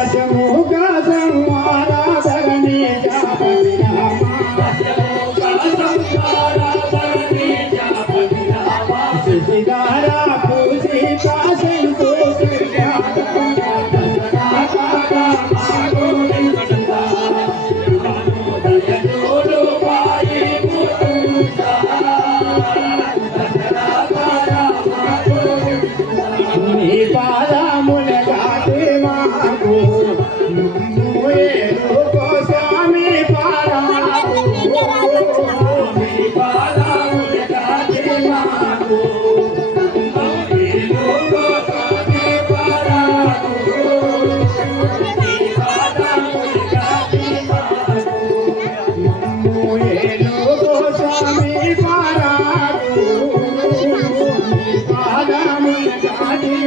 اشم ہو کا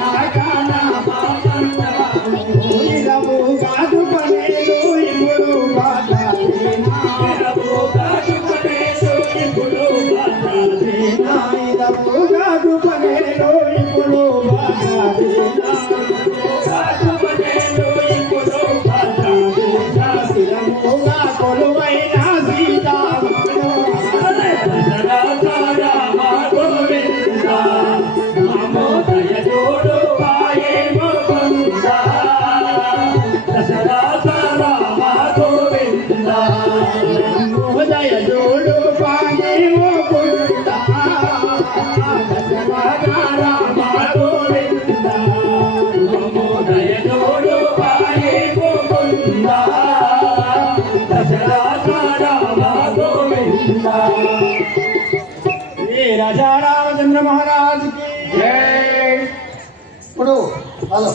Thank uh you. -huh. राजा राम चंद्र महाराज की जय पढ़ो हेलो